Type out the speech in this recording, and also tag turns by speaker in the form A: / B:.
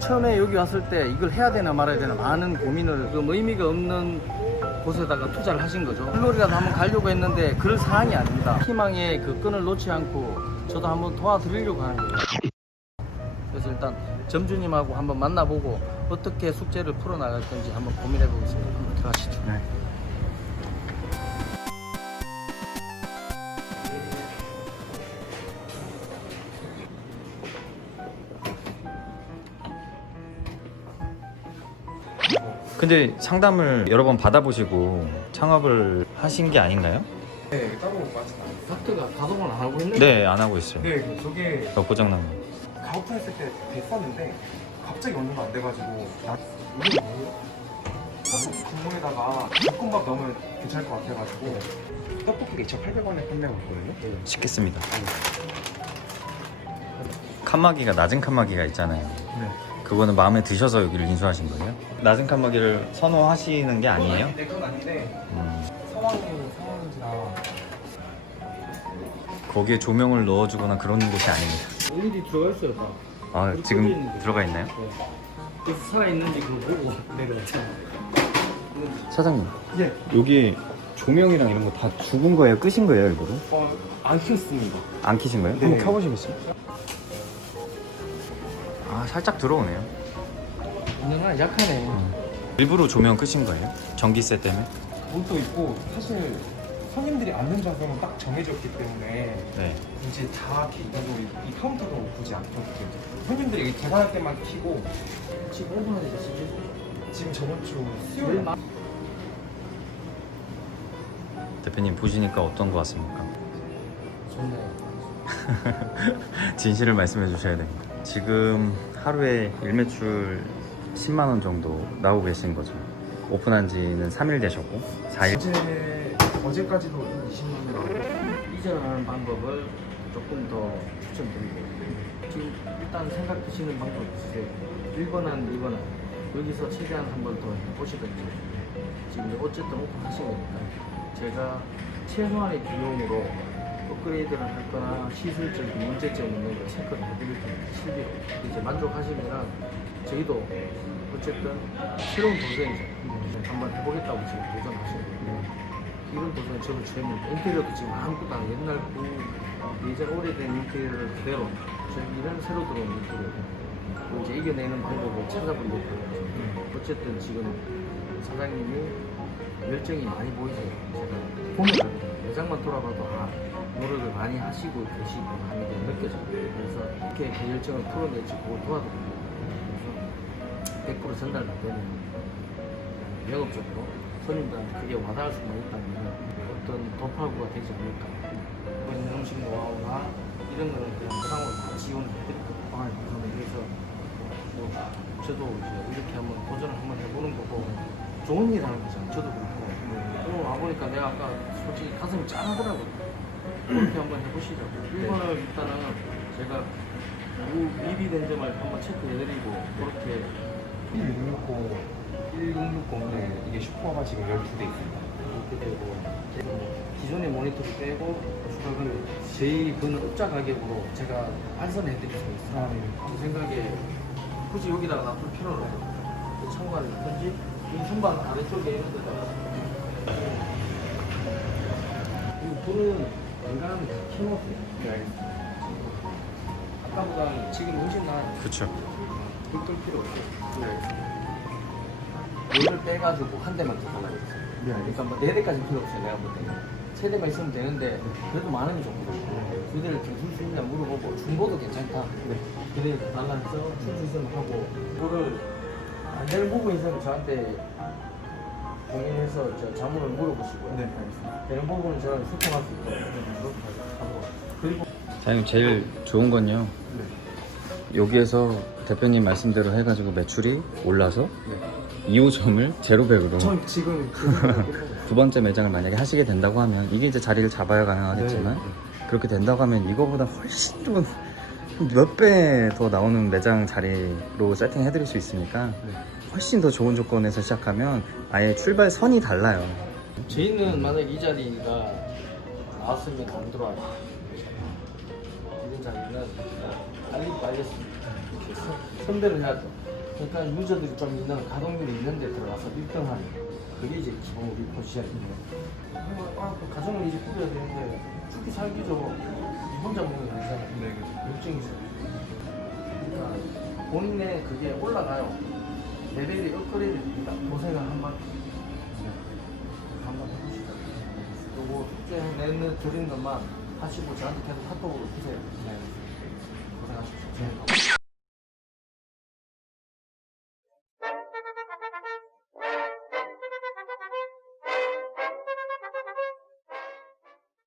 A: 처음에 여기 왔을 때 이걸 해야 되나 말아야 되나 많은 고민을 그 의미가 없는 곳에다가 투자를 하신 거죠. 물놀이라도 한번 가려고 했는데 그럴 상황이 아닙니다. 희망의 그 끈을 놓지 않고 저도 한번 도와드리려고 하는 거예요. 그래서 일단 점주님하고 한번 만나보고 어떻게 숙제를 풀어나갈 건지 한번 고민해 보겠습니다. 한번 들어가시죠.
B: 네. 근데 상담을 여러 번 받아보시고 창업을 하신 게 아닌가요?
C: 네, 따로 맞진 않아요.
A: 마트가 가동을 안 하고 있는데
B: 네, 안 하고 있어요.
C: 네, 저게
B: 고장난 거.
C: 가오픈했을 때 됐었는데 갑자기 얼마 안 돼가지고 이게 뭐예요? 떡볶이 국물에다가 볶음밥 넣으면 괜찮을 것 같아가지고 떡볶이가 2,800원에 판매하고 있거든요.
B: 시켰습니다. 칸막이가 낮은 칸막이가 있잖아요.
C: 네.
B: 그거는 마음에 드셔서 여기를 인수하신 거예요? 낮은 칸막이를 선호하시는 게 아니에요?
C: 네, 그건 아닌데
B: 음,
C: 상황인지나
B: 거기에 조명을 넣어주거나 그런 곳이 아닙니다.
A: 일일이 들어가 있어요. 다.
B: 아, 지금 들어가 있나요?
A: 네. 그래서 살아있는지 그걸 보고 내려갔잖아요.
B: 사장님,
C: 예,
B: 여기 조명이랑 이런 거 다 죽은 거예요? 끄신 거예요, 일부러?
C: 안 켰습니다.
B: 안 켜신 거예요?
C: 네.
B: 한번 켜보시겠어요? 아, 살짝 들어오네요.
A: 오늘은 약하네.
B: 일부러 조명 끄신 거예요? 전기세 때문에?
C: 그것도 있고 사실 손님들이 앉는 좌석은 딱 정해져 있기 때문에
B: 네.
C: 이제 다 켜고 이 카운터도 굳이 안 켜도 돼요. 손님들이 여기 계산할 때만 켜고
A: 지금 오픈하지 지금.
C: 지금 저번 주 수요일
A: 수요일 막
B: 대표님 보시니까 어떤 거 같습니까?
A: 좋네.
B: 진실을 말씀해 주셔야 됩니다. 지금 하루에 일매출 10만 원 정도 나오고 계신 거죠. 오픈한 지는 3일 되셨고 4일.
C: 어제까지도 20만 원.
A: 이전하는 방법을 조금 더 추천드리고 지금 일단 생각 드시는 방법 있으세요. 1번은 2번은 여기서 최대한 한 번 더 해보시든지 지금 어쨌든 오픈하시니까 제가 최소한의 비용으로 업그레이드를 할 거나 시술적인 문제점 있는 걸 체크를 해드릴 테니까 실비로 이제 만족하시면 저희도 어쨌든 새로운 도전이죠. 한번 해보겠다고 지금 도전하시는 거예요. 이런 도전은 저는 처음입니다. 인테리어도 지금 아무것도 안 옛날 예전 오래된 인테리어를 그대로 저희는 새로 들어온 인테리어고 이제 이겨내는 방법을 찾아보려고 해요. 어쨌든 지금 사장님이 열정이 많이 보이세요. 제가 보면 매장만 돌아봐도 노력을 많이 하시고 계시고 하는 게 느껴져요. 그래서 이렇게 그 열정을 풀어내지 그걸 도와드립니다. 그래서 100% 전달 안 되면 영업적으로 손님들한테 그게 와닿을 수만 있다면 어떤 돌파구가 되지 않을까. 이번 음식 노하우나 이런 거는 그냥 무상으로 다 지원을 해드릴거예요. 그래서 뭐 저도 이제 이렇게 한번 도전을 한번 해보는 거고 좋은 일 하는 거잖아요. 저도 그렇고 또 와보니까 내가 아까 솔직히 가슴이 짠하더라고요. 그렇게 한번 해보시죠. 1번을 일단은 제가 미비된 점을 한번 체크해드리고 그렇게
C: 1660에 이게 슈퍼가 지금 12대 있습니다.
A: 이렇게 되고 기존의 모니터를 빼고 추가금액 저희 그 업자 가격으로 제가 환선해드릴 수 있어요. 제 생각에 굳이 여기다가 놔둘 필요는 없어요. 참고하는 건지 이 선반 아래쪽에 이런 데다가 이 불은 웬간하면 다 켜놓으세요.
C: 네, 알겠습니다.
A: 아까보다 지금 훨씬 나아요.
B: 그쵸.
A: 불 끌 필요 없어요.
C: 네, 알겠습니다.
A: 물을 빼가지고 한 대만 더 달라고 했어요.
C: 네,
A: 그러니까 뭐 4대까지 필요 없어요. 내가 볼 때는 3대만 있으면 되는데 그래도 많으면 좋거든요. 2대를 줄 수 있냐 물어보고 중고도 괜찮다.
C: 네.
A: 그래 달라서 줄 수 있으면 하고 그거를 안 되는 부분이 있으면 저한테 고민해서 저 자문을 물어보시고요.
C: 네, 알겠습니다.
A: 되는 부분은 저랑 소통할 수 있도록 그렇게 하고 그리고
B: 사장님 제일 좋은 건요. 여기에서 대표님 말씀대로 해가지고 매출이 올라서 2호점을 제로백으로
C: 전 지금
B: 두 번째 매장을 만약에 하시게 된다고 하면 이게 이제 자리를 잡아야 가능하겠지만 그렇게 된다고 하면 이거보다 훨씬 좀 몇 배 더 나오는 매장 자리로 세팅해드릴 수 있으니까 훨씬 더 좋은 조건에서 시작하면 아예 출발선이 달라요.
A: 저희는 만약 이 자리가 나왔으면 안 들어와요. 이런 자리는 빨리 빨렸습니다. 선배를 해야죠. 그러니까 유저들이 좀 있는 가동률이 있는 데 들어가서 1등 하는 그게 이제 기본 우리 포지션입니다. 그 가정을 이제 꾸려야 되는데 죽기 살기죠. 혼자 먹는 게 아니잖아요.
C: 네, 그죠.
A: 열정이죠. 그러니까 본인의 그게 올라가요. 레벨이 업그레이드 됩니다. 고생을 한번 해보시죠. 요거 숙제 내는 드리는 것만 하시고 저한테 계속 카톡으로 주세요.
C: 네.